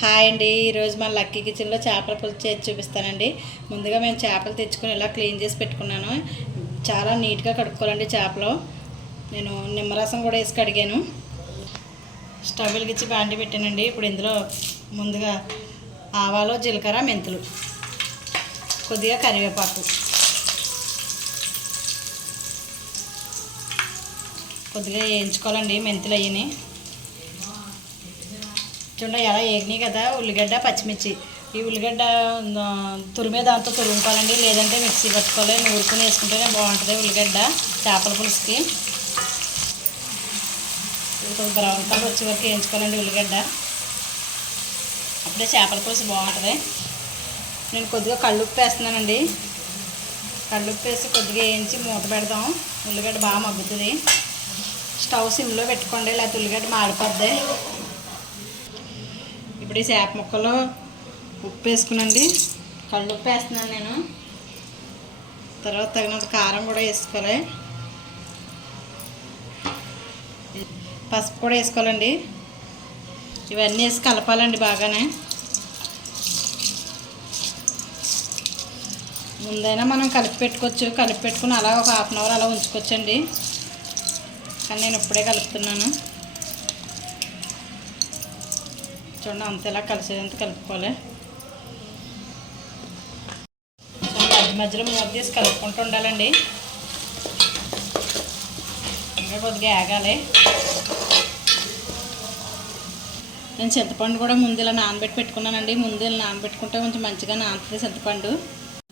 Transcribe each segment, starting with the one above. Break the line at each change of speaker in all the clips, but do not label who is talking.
Hi అండి. ఈరోజు మా లక్కీ కిచెన్లో చేపల పులుసు చేసి చూపిస్తానండి. ముందుగా మేము చేపలు తెచ్చుకొని ఇలా క్లీన్ చేసి పెట్టుకున్నాను. చాలా నీట్గా కడుక్కోవాలండి చేపలు. నేను నిమ్మరసం కూడా వేసి కడిగాను. స్టవ్ వెలిగించి బాండి పెట్టానండి. ఇప్పుడు ఇందులో ముందుగా ఆవాలు జీలకర్ర మెంతులు కొద్దిగా కరివేపాకు కొద్దిగా వేయించుకోవాలండి మెంతులు అయ్యినాయి చూడండి ఎలా ఏగినాయి కదా ఉల్లిగడ్డ పచ్చిమిర్చి. ఈ ఉల్లిగడ్డ తురిమే దాంతో తురుముకోవాలండి. లేదంటే మిక్సీ పట్టుకోవాలి. నూరుకుని వేసుకుంటేనే బాగుంటుంది ఉల్లిగడ్డ చేపల పులుసుకి. కొంచెం బ్రౌన్ కలర్ వచ్చే వరకు వేయించుకోవాలండి ఉల్లిగడ్డ. అప్పుడే చేపల పులుసు బాగుంటుంది. నేను కొద్దిగా కళ్ళుప్పు వేస్తున్నానండి. కళ్ళుప్పు వేసి కొద్దిగా వేయించి మూత పెడదాం. ఉల్లిగడ్డ బాగా మగ్గుతుంది. స్టవ్ సిమ్లో పెట్టుకోండి. లేకపోతే ఉల్లిగడ్డ మాడిపోద్ది. ఇప్పుడు ఈ చేప ముక్కలో ఉప్పు వేసుకునండి కళ్ళు ఉప్పు వేస్తున్నాను నేను. తర్వాత తగినంత కారం కూడా వేసుకోవాలి. పసుపు కూడా వేసుకోవాలండి. ఇవన్నీ వేసి కలపాలండి బాగానే. ముందైనా మనం కలిపి పెట్టుకోవచ్చు. కలిపి పెట్టుకుని అలా ఒక హాఫ్ అన్ అవర్ అలా ఉంచుకోవచ్చండి. కానీ నేను ఇప్పుడే కలుపుతున్నాను. చూడండి అంతేలా కలిసేదంత కలుపుకోవాలి. మధ్య మధ్యలో మూత తీసి కలుపుకుంటూ ఉండాలండి. ఇంకా కొద్దిగా ఆగాలి. నేను చింతపండు కూడా ముందు ఇలా నానబెట్టి పెట్టుకున్నానండి. ముందు ఇలా నానబెట్టుకుంటే కొంచెం మంచిగా నానుతుంది చింతపండు.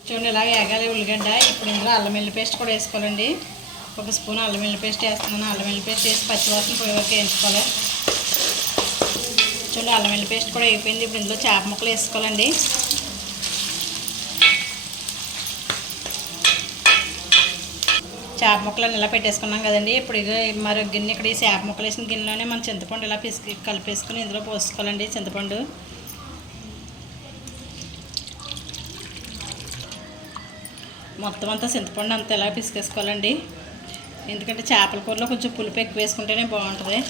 చూడండి ఇలా ఏగాలి ఉల్లిగడ్డ. ఇప్పుడు ఇందులో అల్లం వెల్లి పేస్ట్ కూడా వేసుకోవాలండి. ఒక స్పూన్ అల్లం వెల్లి పేస్ట్ వేస్తున్నాను. అల్లం వెల్లి పేస్ట్ వేసి పచ్చివాసన పొడి వరకు వేయించుకోవాలి. చూడండి అల్లం వెల్లి పేస్ట్ కూడా అయిపోయింది. ఇప్పుడు ఇందులో చేప ముక్కలు వేసుకోవాలండి. చేప ముక్కలను ఇలా పెట్టేసుకున్నాం కదండి. ఇప్పుడు ఇక మరో గిన్నె ఇక్కడ ఈ చేప ముక్కలు వేసిన గిన్నెలోనే మనం చింతపండు ఇలా పిసికి కలిపేసుకుని ఇందులో పోసుకోవాలండి చింతపండు. మొత్తం అంతా చింతపండు అంతా ఇలా పిసికేసుకోవాలండి. ఎందుకంటే చేపల కూరలో కొంచెం పులుపు ఎక్కువ వేసుకుంటేనే బాగుంటుంది.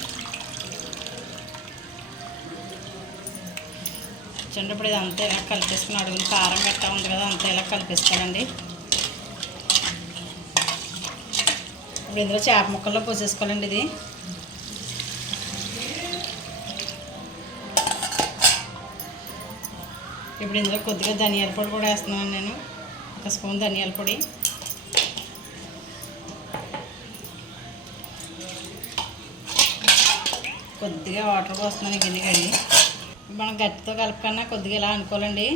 చూడండి ఇప్పుడు ఇది అంతా ఇలా కలిపేసుకుని అడుగుని కారం గట్టా ఉంది కదా అంతా ఇలా కలిపేసుకోవాలండి ఇప్పుడు ఇందులో చేప ముక్కల్లో పోసేసుకోవాలండి ఇది. ఇప్పుడు ఇందులో కొద్దిగా ధనియాల పొడి కూడా వేస్తున్నాను నేను. ఒక స్పూన్ ధనియాల పొడి. కొద్దిగా వాటర్ పోస్తున్నాను గిన్నె కడిగి. మనం గట్టితో కలుపుకన్నా కొద్దిగా ఇలా అనుకోవాలండి.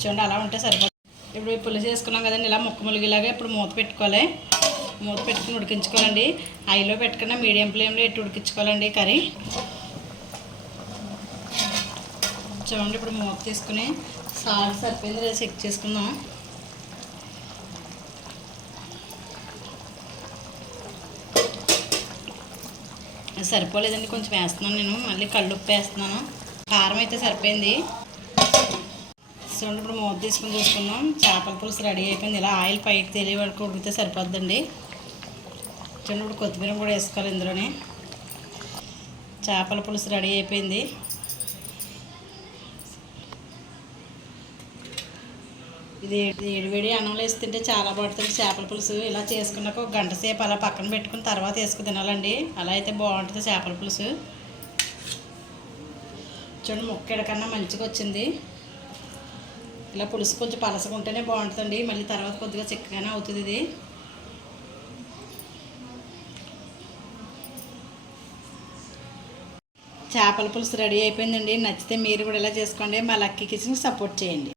చూడండి అలా ఉంటే సరిపోతుంది. ఇప్పుడు ఈ పులుసు వేసుకున్నాం కదండి ఇలా ముక్క ములిగిలాగా ఇప్పుడు మూత పెట్టుకోవాలి. మూత పెట్టుకుని ఉడికించుకోవాలండి. ఐలో పెట్టుకున్న మీడియం ఫ్లేమ్లో ఎట్టు ఉడికించుకోవాలండి కర్రీ. చూడండి ఇప్పుడు మూత తీసుకుని సాల్ట్ సరిపోయింది చెక్ చేసుకుందాం. సరిపోలేదండి కొంచెం వేస్తున్నాను నేను. మళ్ళీ కళ్ళు ఉప్పు వేస్తున్నాను కారం అయితే సరిపోయింది. చూడండి ఇప్పుడు మూత తీసుకుని చూసుకుందాం. చేపల పులుసు రెడీ అయిపోయింది. ఇలా ఆయిల్ పైకి తెలియ వరకు ఉడికితే సరిపోద్దండి. చూడండి ఇప్పుడు కొత్తిమీర కూడా వేసుకోవాలి ఇందులోనే. చేపల పులుసు రెడీ అయిపోయింది. ఇది వేడి వేడి అన్నంలో వేసి తింటే చాలా బాగుంటుంది. చేపల పులుసు ఇలా చేసుకున్నాక ఒక గంట సేపు అలా పక్కన పెట్టుకుని తర్వాత వేసుకు తినాలండి. అలా అయితే బాగుంటుంది చేపల పులుసు. చూడండి ముక్క మంచిగా వచ్చింది. ఇలా పులుసు కొంచెం పలసగా ఉంటేనే బాగుంటుందండి. మళ్ళీ తర్వాత కొద్దిగా చిక్కగానే అవుతుంది ఇది. చేపల పులుసు రెడీ అయిపోయిందండి. నచ్చితే మీరు కూడా ఇలా చేసుకోండి. మా లక్కీ కిచెన్కి సపోర్ట్ చేయండి.